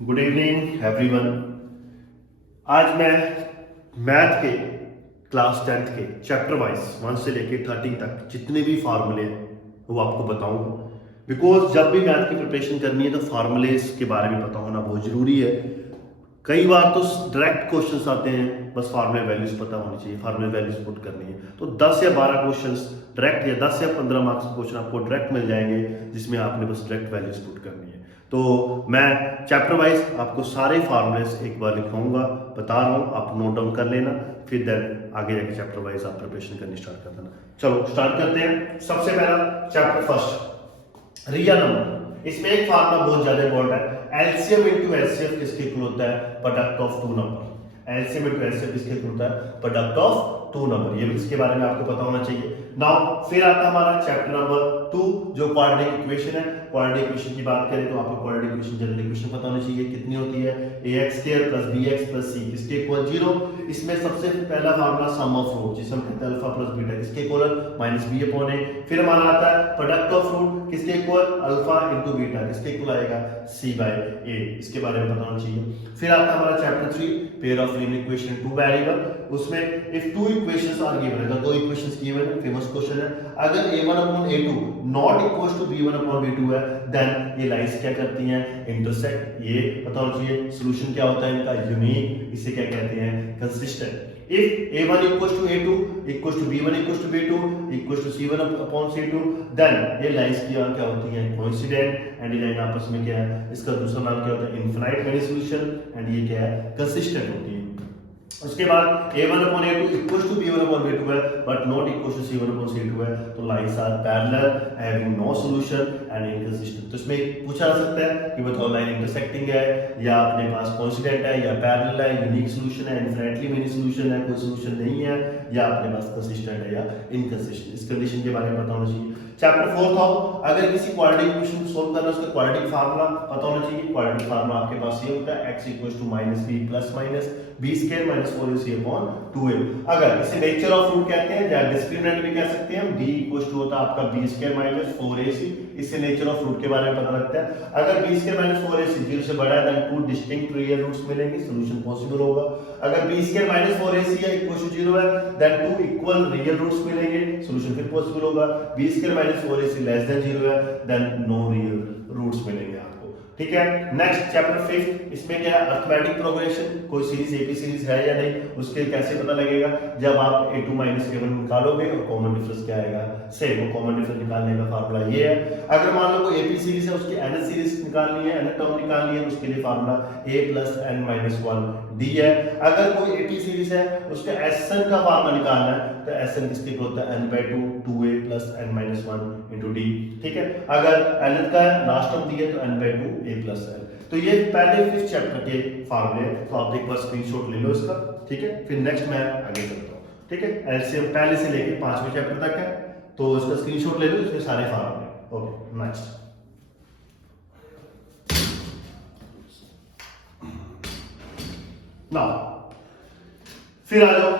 Good evening everyone. आज मैं math के क्लास 10th के चैप्टर वाइज 1 से लेके 13 तक जितने भी फार्मूले हैं वो आपको बताऊंगा। बिकॉज जब भी मैथ की प्रिपरेशन करनी है तो फार्मूलेस के बारे में पता होना बहुत ज़रूरी है। कई बार तो डायरेक्ट क्वेश्चंस आते हैं, बस फार्मूले वैल्यूज पता होनी चाहिए, फार्मूले वैल्यूज पुट करनी है। तो 10 या 12 क्वेश्चंस डायरेक्ट या 10 या 15 मार्क्स के क्वेश्चन आपको डायरेक्ट मिल जाएंगे जिसमें आपने बस डायरेक्ट वैल्यूज पुट करनी है। तो मैं चैप्टर वाइज आपको सारे फार्मूलेस एक बार लिखाऊंगा, बता रहा हूँ, आप नोट डाउन कर लेना, फिर देन आगे जाके चैप्टर वाइज आप प्रिपरेशन करनी स्टार्ट कर देना। चलो स्टार्ट करते हैं। सबसे पहला चैप्टर फर्स्ट, रियल नंबर। इसमें एक फार्मूला बहुत ज्यादा इंपॉर्टेंट है, एलसीएम इनटू एचसीएफ किसके इक्वल होता है? Product of two number. LCM into HCF किसके इक्वल होता है? Product of two number. ये भी इसके बारे में आपको पता होना चाहिए। नाउ फिर आता है हमारा चैप्टर नंबर 2 जो क्वाड्रेटिक इक्वेशन है। क्वाड्रेटिक इक्वेशन की बात करें तो आपको क्वाड्रेटिक इक्वेशन जनरल इक्वेशन पता होना चाहिए। कितनी होती है? ax square plus bx plus c किसके इक्वल 0। इसमें सबसे पहला फार्मूला सम ऑफ रूट, जिसे हम कहते हैं अल्फा प्लस बीटा किसके equal minus b upon a. फिर हमारा आता है प्रोडक्ट ऑफ रूट किसके इक्वल? अल्फा इनटू बीटा किसके इक्वल आएगा? c by a। इसके बारे में पता होना चाहिए। फिर आता है हमारा chapter 3 pair of linear equation two variable. उसमें if two equations are given, अगर दो इक्वेशंस गिवन है, फेमस क्वेश्चन है, अगर a1 upon a2 not equals to b1 upon b2 है, देन ये लाइंस क्या करती हैं? इंटरसेक्ट। ये पता होना चाहिए। सॉल्यूशन क्या होता है इनका? यूनिक। इसे क्या कहते हैं? Consistent. if a1 equals to a2 equals to b1 equals to b2 equals to c1 upon c2, then ये लाइंस की क्या होती हैं? कोइंसिडेंट। एंड ये लाइन आपस में क्या है? इसका दूसरा नाम क्या होता है? Infinite many solution. एंड ये क्या है? कंसिस्टेंट होती है। उसके बाद a1 upon a2 equals to b1 upon b2 है, but not equals to c1 upon c2 है, तो lines are parallel having no solution and inconsistent. तो इसमें पूछा जा सकता है कि बताओ लाइन इंटरसेक्टिंग है या अपने पास कोइंसिडेंट है या पैरेलल है, यूनिक सॉल्यूशन है, इनफिनिटली मेनी सॉल्यूशन है, कोई सॉल्यूशन नहीं है, या अपने पास कंसिस्टेंट है या इनकंसिस्टेंट। इस कंडीशन के बारे में पता होना चाहिए। चैप्टर 4 था, अगर किसी क्वाड्रेटिक इक्वेशन को सोल्व करना है उसका क्वाड्रेटिक फार्मूला पता होना चाहिए। क्वाड्रेटिक फार्मूला आपके पास ये होता है x equals to minus b plus minus b square minus 4ac upon 2a। अगर इसे नेचर ऑफ रूट कहते हैं या डिस्क्रिमिनेंट भी कह सकते हैं हम। d इक्वल्स टू होता है आपका b स्क्वायर माइनस 4ac। इससे नेचर ऑफ रूट के बारे में पता लगता है। अगर b स्क्वायर माइनस 4ac 0 से बड़ा है then two distinct real roots मिलेंगे, सॉल्यूशन पॉसिबल होगा। अगर b स्क्वायर माइनस 4ac है इक्वल्स टू 0 है then two equal real roots मिलेंगे, सॉल्यूशन फिर पॉसिबल होगा। b square minus 4ac less than 0 है देन नो रियल रूट्स मिलेंगे आपको। ठीक है। नेक्स्ट चैप्टर 5, इसमें क्या है? Arithmetic progression. कोई सीरीज एपी सीरीज है या नहीं उसके कैसे पता लगेगा? जब आप a2 माइनस a1 निकालोगे और कॉमन डिफरेंस क्या आएगा? सेम। वो कॉमन डिफरेंस निकालने का फार्मूला ये है। अगर मान लो कोई एपी सीरीज है उसकी nth सीरीज निकालनी है, nth टर्म निकालनी है, तो उसके लिए formula a plus n minus 1 d है। अगर कोई एपी सीरीज है उसका sn का फार्मूला निकालना है तो sn किसके इक्वल होता है? n by 2 2a plus n minus 1 into d। ठीक है। अगर nth का लास्ट टर्म दिया तो n by 2 a plus n। तो ये पहले 5th चैप्टर के फार्मूले, तो आप एक बार स्क्रीनशॉट ले लो इसका। ठीक है। फिर नेक्स्ट मैं आगे चलता हूँ। ठीक है। एलसीएम पहले से लेके 5वें चैप्टर तक है, तो इसका स्क्रीनशॉट ले लो, इसमें सारे फार्मूले। Okay next. नाउ फिर आ जाओ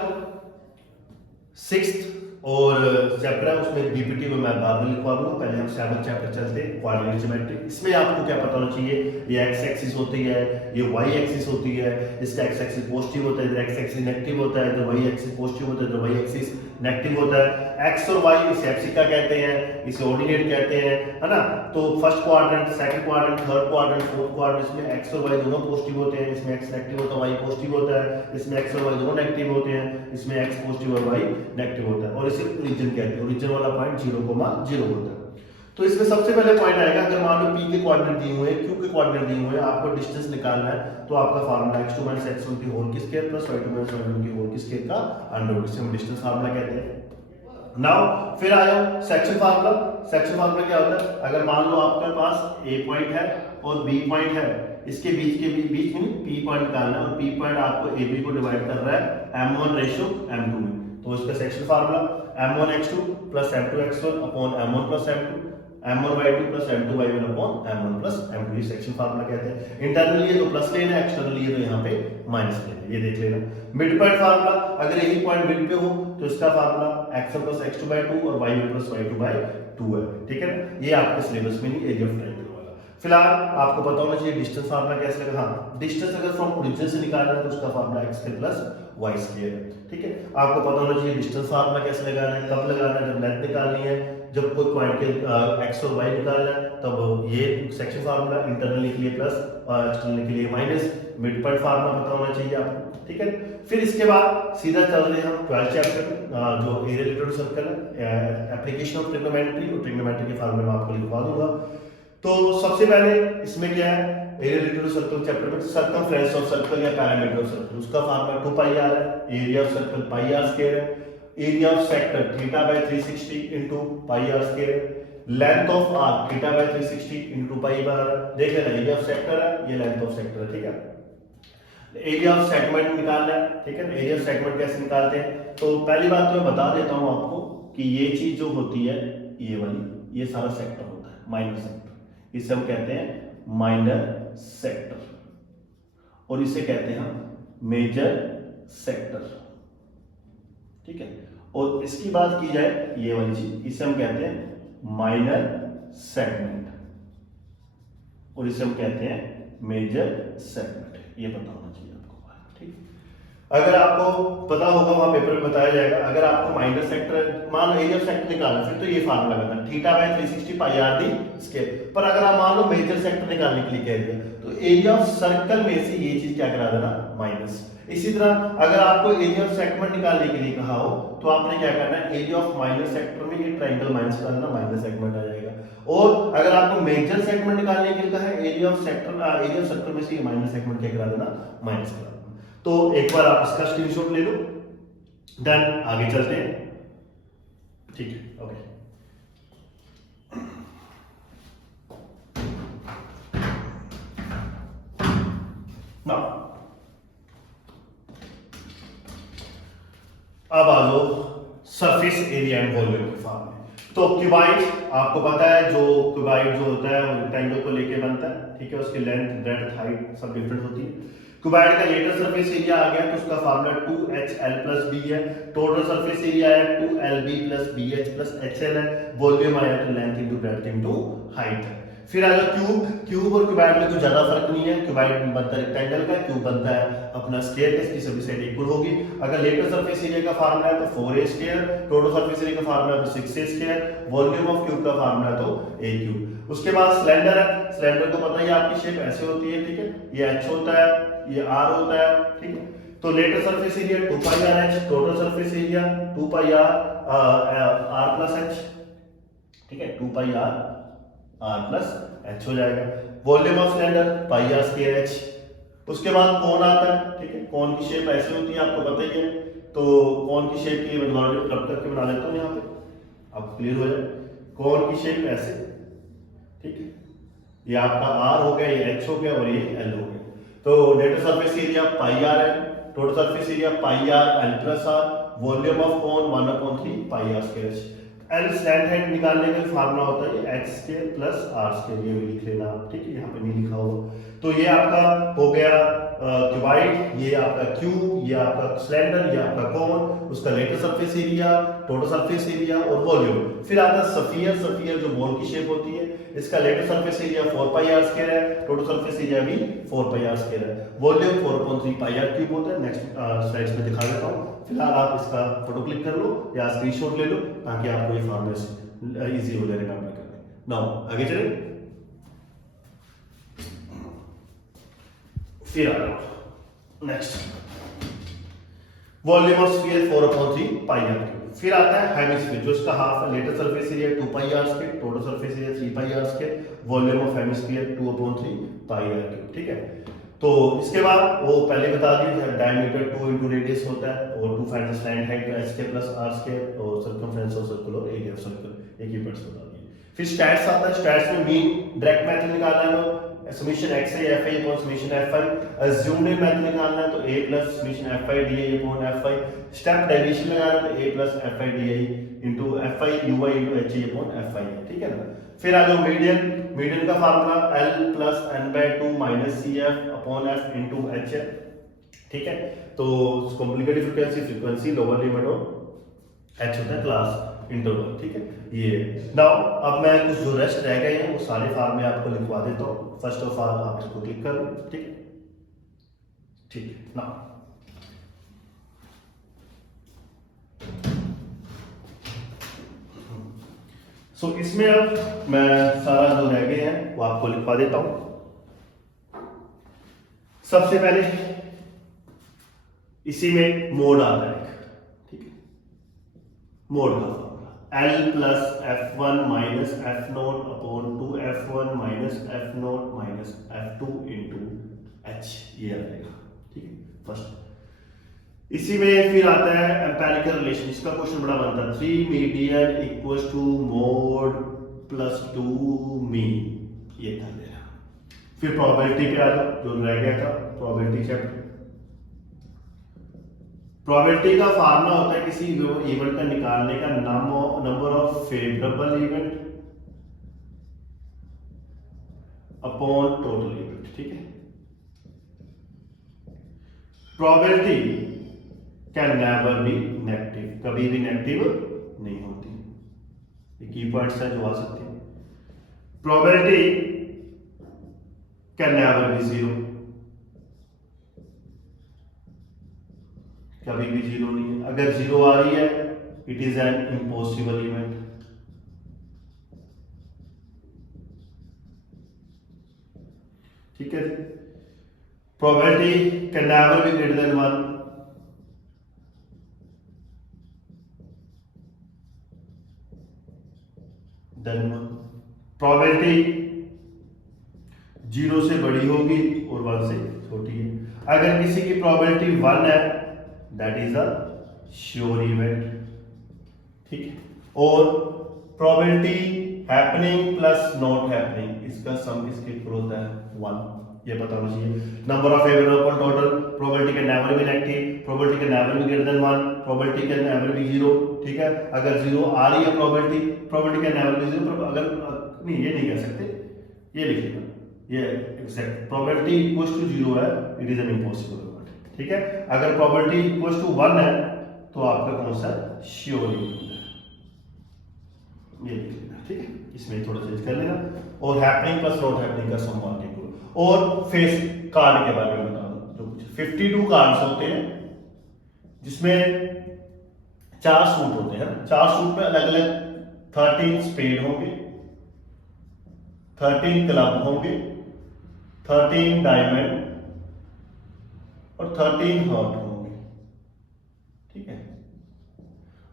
6th और चैप्टर है, उसमें बीपीटी में मैं बाद में लिखवा दूंगा। पहले हम 7th चैप्टर चलते हैं, क्वाड्रेटिक ज्योमेट्री। इसमें आपको क्या पता होना चाहिए? ये एक्स एक्सिस होती है, ये वाई एक्सिस होती है। इसका एक्स एक्सिस पॉजिटिव होता है, इधर एक्स एक्सिस नेगेटिव होता है, इधर वाई एक्सिस पॉजिटिव होता है, इधर वाई एक्सिस नेगेटिव होता है। एक्स और वाई इसे एप्सिका कहते हैं, इसे ऑर्डिनेट कहते हैं, है ना। तो first quadrant, second quadrant, third quadrant, fourth quadrant, इसमें एक्स और वाई दोनों पॉजिटिव होते हैं। इसमें एक्स नेगेटिव होता है, वाई पॉजिटिव होता है। इसमें एक्स और वाई दोनों नेगेटिव होते हैं, इसमें एक्स पॉजिटिव और वाई नेगेटिव होता है। और इसे ओरिजिन कहते हैं। ओरिजिन वाला पॉइंट 0,0 होता है। तो इसमें सबसे पहले पॉइंट आएगा, अगर मान लो p के कोऑर्डिनेट दिए हुए हैं, q के कोऑर्डिनेट दिए हुए हैं, आपको डिस्टेंस निकालना है, तो आपका फार्मूला x2 - x1 की होल की स्क्वायर प्लस y2 - y1 की होल की स्क्वायर का अंडर रूट, इसे हम डिस्टेंस फार्मूला कहते हैं। नाउ फिर आया सेक्शन फार्मूला। सेक्शन फार्मूला क्या होता है? अगर मान लो आपके पास a पॉइंट है और b पॉइंट है, इसके बीच में p पॉइंट निकालना है, और p पॉइंट आपको ab को डिवाइड कर रहा है m1 रेशियो m2 में। तो इसका section formula m1x2 plus m2x1 upon m1 plus m2, m1y2 plus m2y1 upon m1 plus m2। ये सेक्शन फार्मूला कहते हैं। इंटरनली ये तो प्लस लेना है, एक्सटर्नली ये तो यहाँ पे माइनस लेना है, ये देख लेना। मिड पॉइंट फार्मूला, अगर यही पॉइंट मिड पे हो तो इसका formula x1 plus x2 by 2 और y1 प्लस y2 by 2 है। ठीक है ना। ये आपके सिलेबस में नहीं, एरिया ऑफ ट्रायंगल वाला। फिलहाल आपको पता होना चाहिए डिस्टेंस फार्मूला कैसे लगा। हाँ, डिस्टेंस अगर फ्रॉम ओरिजिन से निकालना है तो उसका formula x square plus y square है। ठीक है, आपको पता होना चाहिए डिस्टेंस फार्मूला कैसे लगाना है, कब लगाना है, जब लेंथ निकालनी है, जब कोई पॉइंट के x और y निकालना है तब ये सेक्शन फार्मूला, इंटरनल के लिए प्लस और एक्सटर्नल के लिए माइनस, मिड पॉइंट फार्मूला पता होना चाहिए आपको। ठीक है, फिर इसके बाद सीधा चल रहे हैं हम 12 चैप्टर जो एरिया रिलेटेड सर्कल है, एप्लीकेशन ऑफ ट्रिग्नोमेट्री, और ट्रिग्नोमेट्री के फार्मूले मैं आपको लिखवा दूंगा। तो सबसे पहले इसमें क्या है, एरिया रिलेटेड सर्कल चैप्टर में सर्कमफ्रेंस ऑफ सर्कल या पैरामीटर ऑफ सर्कल, उसका फार्मूला 2 पाई r है, area of circle pi r square है, area of sector theta by 360 into pi r square है, length of arc theta by 360 into pi r। देख लेना, area of sector है, ये length of sector है। ठीक है, एरिया ऑफ सेगमेंट निकालना है। ठीक है, एरिया ऑफ सेगमेंट कैसे निकालते हैं, तो पहली बात तो मैं बता देता हूं आपको कि ये चीज जो होती है, ये वाली, ये सारा सेक्टर होता है, माइनर सेक्टर, इसे हम कहते हैं माइनर सेक्टर, और इसे कहते हैं हम मेजर सेक्टर। ठीक है, और इसकी बात की जाए, ये वाली चीज, इसे हम कहते हैं माइनर सेगमेंट, और इसे हम कहते हैं मेजर सेगमेंट। ये पता होना चाहिए आपको। ठीक, अगर आपको पता होगा वहां पेपर में बताया जाएगा, अगर आपको माइनर सेक्टर, मान लो एरिया ऑफ सेक्टर निकालना, फिर तो ये फार्मूला लगाना theta by 360 pi r the square. पर अगर आप मान लो मेजर सेक्टर निकालने के लिए कह दिया, तो एरिया ऑफ सर्कल में से ये चीज क्या करा देना, माइनस। इसी तरह अगर आपको एरिया ऑफ सेगमेंट निकालने के लिए कहा हो, तो आपने क्या करना है, एरिया ऑफ माइनर सेक्टर में ये ट्रायंगल माइनस कर देना, माइनर सेगमेंट आ जाएगा। और अगर आपको मेजर सेगमेंट निकालने के लिए कहा है, area of sector, area of circle में से ये माइनर सेगमेंट क्या करा देना, माइनस करा देना। तो एक बार आप इसका स्क्रीनशॉट ले लो, देन आगे चलते हैं। ठीक है, ओके। नाउ अब आ जाओ सरफेस एरिया एंड वॉल्यूम के फॉर्म में। तो क्यूबाइड आपको पता है, जो क्यूबाइड जो होता है वो रेक्टेंगल को लेके बनता है। ठीक है, उसकी लेंथ, ब्रेड्थ, हाइट सब डिफरेंट होती है। क्यूबाइड का लेटर सरफेस एरिया आ गया, तो उसका फार्मूला 2HL + b है। टोटल सरफेस एरिया है 2LB + BH + HL है। वॉल्यूम आया तो length into breadth into height है। फिर आ गया क्यूब। क्यूब और क्यूबाइड में कोई ज्यादा फर्क नहीं है, क्यूबाइड बनता है रेक्टेंगल का, क्यूब बनता है अपना स्क्वायर का, इसकी सभी साइड इक्वल होगी। अगर लेटर सरफेस एरिया का फार्मूला है तो 4a², टोटल सरफेस एरिया का फार्मूला है तो 6a², वॉल्यूम ऑफ क्यूब का फार्मूला है तो a³। उसके बाद सिलेंडर है, सिलेंडर को पता ही आपकी शेप ऐसे होती है। ठीक है, ये h होता है, ये r होता है। ठीक है, तो lateral surface area 2 pi r h, total surface area 2 pi r + h। ठीक है, 2 पाई r + h हो जाएगा। Volume of cylinder pi r² h। उसके बाद कोन आता है। ठीक है, कोन की शेप ऐसे होती है, आपको पता ही है। तो कोन की शेप के लिए मैं दोबारा रब करके बना लेता हूँ, यहाँ पे आपको क्लियर हो जाए। कोन की शेप ऐसे, ठीक है, ये आपका r हो गया, ये h हो गया और ये l हो गया। तो lateral surface area pi r है, total surface area pi r l + r, volume of cone 1/3 pi r²। L slant height निकालने का फार्मूला होता है x² + r², ये भी लिख लेना आप। ठीक है, यहाँ पे नहीं लिखा होगा। तो ये आपका हो गया क्यूबाइड, ये आपका क्यूब, ये आपका सिलेंडर, ये आपका कोन, उसका lateral surface area, total surface area और वॉल्यूम। फिर आता है स्फीयर। स्फीयर जो बॉल की शेप होती है, इसका लेटर सरफेस एरिया 4 पाई r² है, टोटल सरफेस एरिया भी 4 पाई r² है, वॉल्यूम 4/3 पाई r³ होता है। नेक्स्ट स्लाइड्स में दिखा देता हूँ। फिलहाल आप इसका फोटो क्लिक कर लो या स्क्रीनशॉट ले लो, ताकि आपको ये फॉर्मूला इजी हो जाए रिमेंबर करने। नाउ आगे चले, फिर आ जाओ next, volume of sphere 4/3 pi r³। फिर आता है हेमिस्फीयर, जो इसका हाफ है, lateral surface area 2 pi r², total surface area 3 pi r², volume of hemisphere 2/3 pi r³। ठीक है, तो इसके बाद वो पहले बता दिए, डायमीटर 2 × रेडियस होता है, और 2 find the slant height h² + r², और सर्कमफ्रेंस ऑफ सर्कल और एरिया ऑफ सर्कल, एक ही पार्ट्स बता दिए। फिर स्टैट्स आता है। स्टैट्स में मीन डायरेक्ट मेथड निकालना है तो summation xi fi / summation fi, assumed method निकालना है तो a + summation fi di / fi, step deviation लगाना है तो a + fi di * fi ui * hi / fi। ठीक है ना। फिर आ जाओ मीडियन। मीडियन का formula l + n/2 - cf / f * h है। ठीक है, तो complicated frequency, frequency lower limit और h होता है क्लास। इंटरवल, ठीक है। ये नाउ अब मैं कुछ जो रेस्ट रह गए हैं वो सारे फार्मूले आपको लिखवा देता हूँ। फर्स्ट ऑफ ऑल आप इसको क्लिक कर लो, ठीक है, ठीक है। नाउ सो इसमें अब मैं सारा जो रह गए हैं वो आपको लिखवा देता हूं। सबसे पहले इसी में मोड आता है, ठीक है, मोड का formula L plus F1 minus F naught upon 2 F1 minus F note minus F2 into H, ये आएगा, ठीक है। फर्स्ट इसी में फिर आता है एम्पेरिकल रिलेशन, इसका क्वेश्चन बड़ा बनता है 3 median equals to mode plus 2 mean, ये कर देना। फिर प्रोबेबिलिटी पे आ जाओ, जो रह गया था प्रोबेबिलिटी चैप्टर। प्रोबेबिलिटी का फार्मूला होता है किसी इवेंट का निकालने का number of favourable event upon total event, ठीक है। Probability can never be negative, कभी भी नेगेटिव नहीं होती, ये की पॉइंट्स हैं जो आ सकते हैं। Probability can never be zero, कभी भी जीरो नहीं है। अगर जीरो आ रही है it is an impossible event, ठीक है। Probability can never be greater than 1, probability 0 से बड़ी होगी और 1 से छोटी है। अगर किसी की प्रोबेबिलिटी 1 है that is a sure event, ठीक है। और probability happening plus not happening, इसका सम किसके इक्वल होता है 1, ये पता होना चाहिए। Number of favourable upon total, probability can never be negative, probability can never be greater than 1, probability can never be 0, ठीक है। अगर 0 आ रही है प्रोबेबिलिटी कैन नेवर बी 0, अगर नहीं, ये नहीं कह सकते, ये लिख लेना, ये एग्जैक्ट प्रोबेबिलिटी इक्वल्स टू 0 है it is an impossible event, ठीक है। अगर प्रोबेबिलिटी इक्वल्स टू 1 है तो आपका कौन सा श्योर इवेंट है, ये लिख लेना, ठीक है। इसमें थोड़ा चेंज कर लेना। और हैपनिंग प्लस नॉट हैपनिंग का सम 1 इक्वल। और फेस कार्ड के बारे में बता दूं, जो 52 कार्ड्स होते हैं जिसमें 4 सूट होते हैं, 4 सूट में अलग अलग 13 स्पेड होंगे, 13 क्लब होंगे, 13 डायमंड और 13 हार्ट होंगे, ठीक है।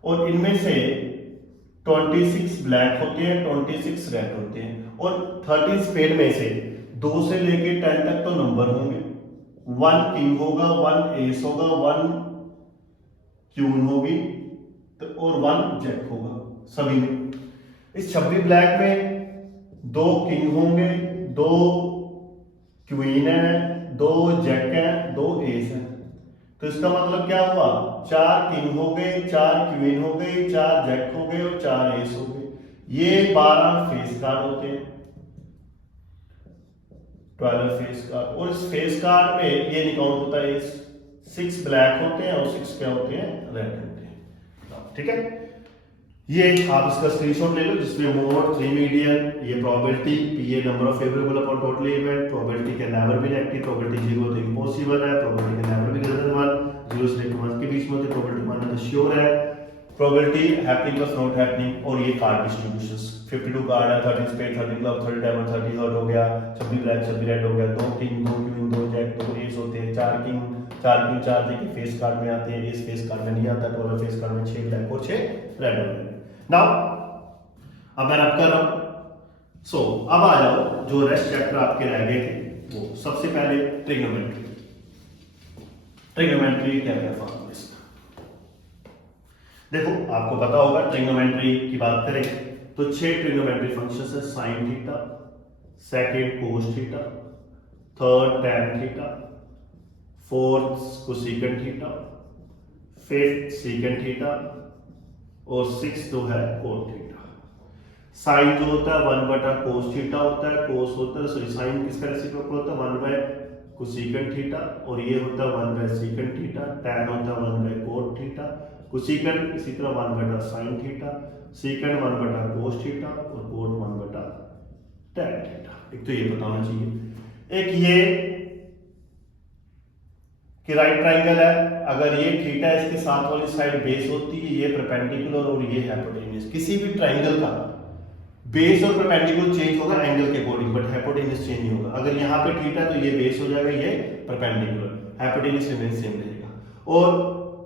और इनमें से 26 ब्लैक होते हैं, 26 रेड होते हैं। और 13 स्पेड में से 2 से लेके 10 तक तो नंबर होंगे, 1 किंग होगा, 1 एस होगा, 1 क्यून होगी और 1 जैक होगा सभी में। इस 26 ब्लैक में 2 किंग होंगे, 2 क्वीन है, 2 जैक है, 2 एस है। तो इसका मतलब क्या हुआ, 4 किंग हो गए, 4 क्वीन हो गई, 4 जैक हो गए और 4 एस हो गए। ये 12 फेस कार्ड होते हैं, 12 फेस कार्ड। और इस फेस कार्ड में ये नहीं काउंट होता है, 6 ब्लैक होते हैं और 6 क्या होते हैं, रेड होते हैं, ठीक है। ये आप इसका स्क्रीनशॉट ले लो, जिसमें मोड 3 मीडियन, ये प्रोबेबिलिटी, ये number of favourable upon total event, probability can never be negative, probability 0 तो इम्पॉसिबल है, probability can never be greater than 1, 0 से लेकर 1 के बीच में होती है, प्रोबेबिलिटी 1 है तो श्योर है, probability happening plus not happening. और ये कार्ड डिस्ट्रीब्यूशंस 52 कार्ड है, 13 स्पेड, 13 क्लब, 30 डायमंड, 30 हर्ट हो गया, 26 ब्लैक, 26 रेड हो गया, 2 किंग, 2 क्वीन, 2 जैक, 2 एस होते हैं, 4 king, 4 queen, 4 jack face card में आते हैं, इस फेस कार्ड में नहीं आता, 12 फेस कार्ड में 6 ब्लैक और 6 रेड हो गए। नाउ अब मैं रब कर रहा हूं। सो अब आ जाओ, जो रेस्ट चैप्टर आपके रह गए थे वो सबसे पहले ट्रिग्नोमेट्री। ट्रिग्नोमेट्री क्या क्या फॉर्मूला इसका, देखो आपको पता होगा। ट्रिग्नोमेट्री की बात करें तो 6 ट्रिग्नोमेट्री फंक्शंस है, sine theta, second cos theta, third tan theta, fourth cosecant theta, fifth second theta और 6 जो है कोट थीटा। साइन जो होता है 1 बटा कोस थीटा होता है, कोस होता है सॉरी साइन किसका रेसिप्रोकल होता है 1 बाय कोसेकंड थीटा, और ये होता है 1 बाय सेकंड थीटा, टैन होता है 1 बाय कोट थीटा, कोसेकंड इसी तरह 1 बटा साइन थीटा, सीकेंड 1 बटा कोस थीटा और कोट 1 बटा टैन थीटा। एक तो ये पता होना चाहिए। एक ये कि राइट ट्राइंगल है, अगर ये थीटा इसके साथ वाली साइड बेस होती है, ये परपेंडिकुलर और ये हाइपोटेन्यूज। किसी भी ट्राइंगल का बेस और परपेंडिकुलर चेंज होगा एंगल के अकॉर्डिंग, बट हाइपोटेन्यूज चेंज नहीं होगा। अगर यहाँ पे थीटा तो ये बेस हो जाएगा, ये परपेंडिकुलर, हाइपोटेन्यूज रिमेन सेम रहेगा। और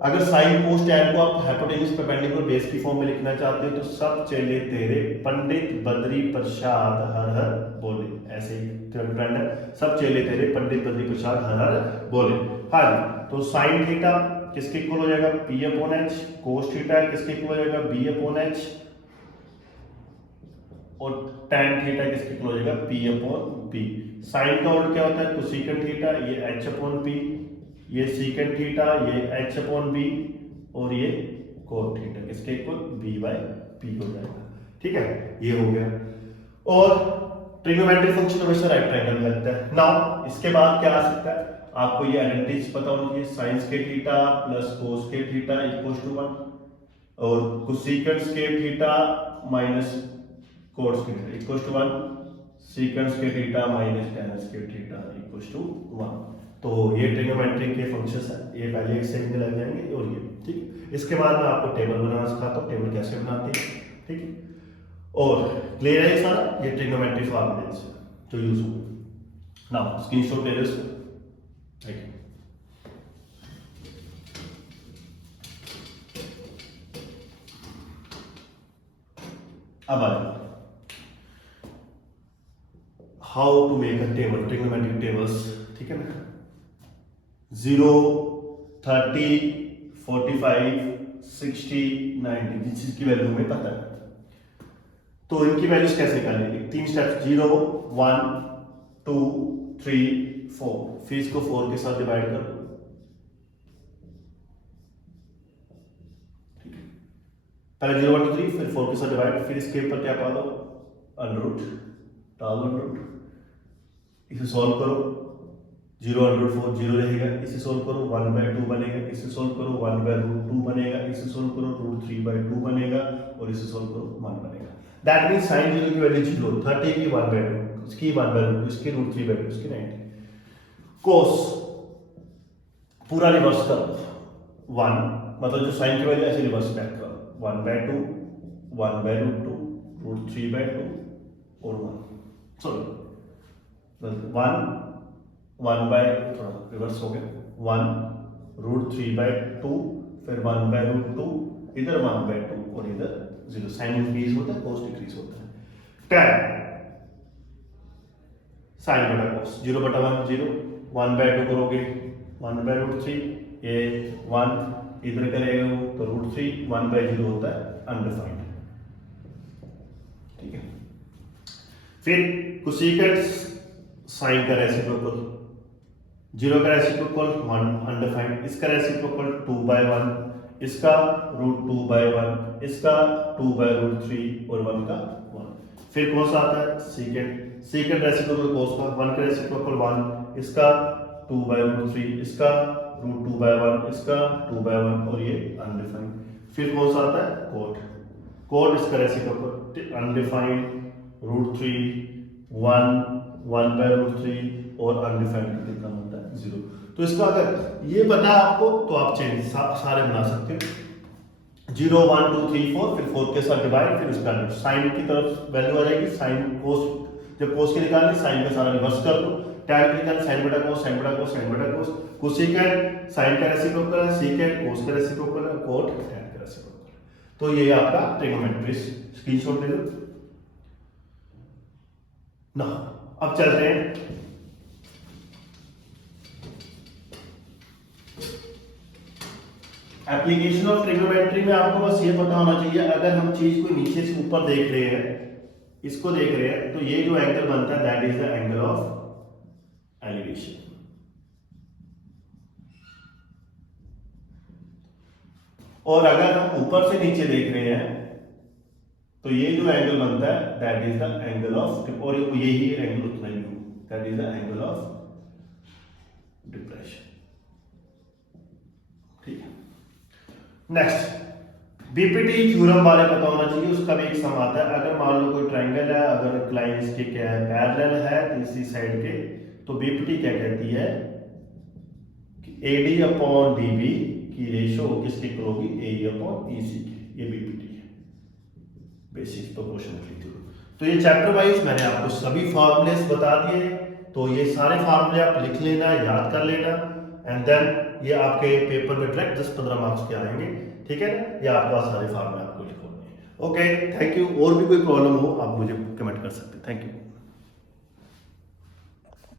अगर साइन कोस टैन को आप हाइपोटेन्यूज परपेंडिकुलर बेस की फॉर्म में लिखना चाहते हो तो सब चेले तेरे पंडित बद्री प्रसाद हर हर बोले, ऐसे ही ट्रेंड है, सब चेले तेरे पंडित बद्री प्रसाद हर हर बोले। हाँ जी, तो साइन थीटा किसके इक्वल हो जाएगा, P upon H. Cos theta किसके इक्वल हो जाएगा, बी अपॉन एच। और टैन थीटा किसके इक्वल हो जाएगा, पी अपॉन बी। साइन का उल्टा क्या होता है, कोसेकंड थीटा, ये एच अपॉन पी, ये सीकेंड थीटा, ये एच अपॉन बी, और ये कोट थीटा किसके इक्वल, बी बाय पी हो जाएगा। ठीक है, ये हो गया। और ट्रिग्नोमेट्रिक फंक्शन हमेशा राइट ट्रायंगल में लगता है। नाउ इसके बाद क्या आ सकता है, आपको ये आइडेंटिटीज पता होनी चाहिए। साइंस के थीटा प्लस कोस के थीटा इक्वल्स टू 1, और कोसेकंड के थीटा माइनस कोस के थीटा इक्वल्स टू 1, सीकेंड के थीटा माइनस टैन के थीटा इक्वल्स टू 1। तो ये ट्रिग्नोमेट्रिक के फंक्शंस हैं, ये पहले एक सेकंड में लग जाएंगे। और ये ठीक, इसके बाद मैं आपको टेबल बनाना सिखाता हूँ, टेबल कैसे बनाते हैं। ठीक है, और क्लियर है सारा, ये ट्रिग्नोमेट्रिक फॉर्मूलेस जो यूज होंगे। नाउ स्क्रीनशॉट ले लो इसको। ठीक है, अब आ जाओ, how to make a table, trigonometric tables. ठीक है ना, 0, 30, 45, 60, 90 जिस चीज की वैल्यू हमें पता है, तो इनकी वैल्यूज कैसे करेंगे। 3 स्टेप्स, 0, 1, 2, 3, 4। फिर इसको 4 के साथ डिवाइड कर दो। पहले 0, 1, 2, 3, फिर 4 के साथ डिवाइड, फिर इसके ऊपर क्या पा दो, अंडर रूट, डाल अंडर रूट, इसे सॉल्व करो। 0 अंडर 4 0 रहेगा, इसे सोल्व करो 1/2 बनेगा, इसे सोल्व करो 1/√2 बनेगा, इसे सोल्व करो √3/2 बनेगा, और इसे सोल्व करो 1 बनेगा। दैट मींस sin 0 की वैल्यू 0, 30 की 1/2, इसकी 1/2, इसकी √3/2, इसकी 90। cos पूरा रिवर्स करो 1, मतलब जो sin की वैल्यू ऐसे रिवर्स बैक करो 1/2, 1/√2, √3/2 और 1, सॉरी 1 थोड़ा रिवर्स हो गया, 1 √3/2, फिर 1/√2, इधर 1/2 और इधर 0। साइन इंक्रीज होता है, कोस डिक्रीज होता है। tan साइन बटा कोस, 0/1 0, 1/2 करोगे 1/√3, ये 1 इधर करेगा तो √3, 1/0 होता है अनडिफाइंड। ठीक है, फिर कोसेकेंट साइन का रेसिप्रोकल, 0 का रेसिप्रोकल 1 अनडिफाइंड, इसका रेसिप्रोकल 2/1, इसका √2/1, इसका 2/√3 और 1 का 1। फिर कौन सा आता है, सीकेंड रेसिप्रोकल कोस का, 1 का रेसिप्रोकल 1, इसका 2/√3, इसका √2/1, इसका 2/1 और ये अनडिफाइंड। फिर कौन सा आता है, कोट इसका रेसिप्रोकल अनडिफाइंड, √3, 1, 1/√3 और अनडिफाइंड कितना होता है 0। तो इसका अगर ये पता है आपको तो आप चेंज सारे बना सकते हो। 0, 1, 2, 3, 4, फिर 4 के साथ डिवाइड, फिर उसका साइन की तरफ वैल्यू आ जाएगी। साइन कोस, जब कोस की निकालनी साइन का सारा रिवर्स कर दो। टैन की निकालनी साइन बटा कोस, साइन बटा कोस, साइन बटा कोस। कोसेकेंट साइन का रेसिप्रोकल है, सेकेंड कोस का रेसिप्रोकल है, कोट टैन का रेसिप्रोकल है। तो ये आपका ट्रिग्नोमेट्री, स्क्रीनशॉट ले लो ना। अब चलते हैं एप्लीकेशन ऑफ ट्रिग्नोमेट्री में। आपको बस ये पता होना चाहिए, अगर हम चीज को नीचे से ऊपर देख रहे हैं, इसको देख रहे हैं, तो ये जो एंगल बनता है that is the angle of elevation. और अगर हम ऊपर से नीचे देख रहे हैं तो ये जो एंगल बनता है that is the angle of, और यही एंगल उतना ही हो, that is the angle of depression. ठीक है, नेक्स्ट बीपीटी थ्योरम बारे पता होना चाहिए, उसका भी एक सम आता है। अगर मान लो कोई ट्रायंगल है, अगर लाइन इसके क्या है पैरेलल है तीसरी साइड के, तो बीपीटी क्या कहती है कि एडी अपॉन डीबी की रेशो किसके इक्वल होगी, एई अपॉन ईसी की। ये बीपीटी है, बेसिक प्रोपोर्शनलिटी थ्योरम। तो ये चैप्टर वाइज मैंने आपको सभी फॉर्मूलेस बता दिए, तो ये सारे फार्मूले आप लिख लेना, याद कर लेना, एंड देन ये आपके पेपर में डायरेक्ट 10-15 मार्क्स के आएंगे, ठीक है ना। ये आपके पास सारे फार्मूले आपको लिखवाने हैं। Okay, thank you. और भी कोई प्रॉब्लम हो आप मुझे कमेंट कर सकते हैं। Thank you.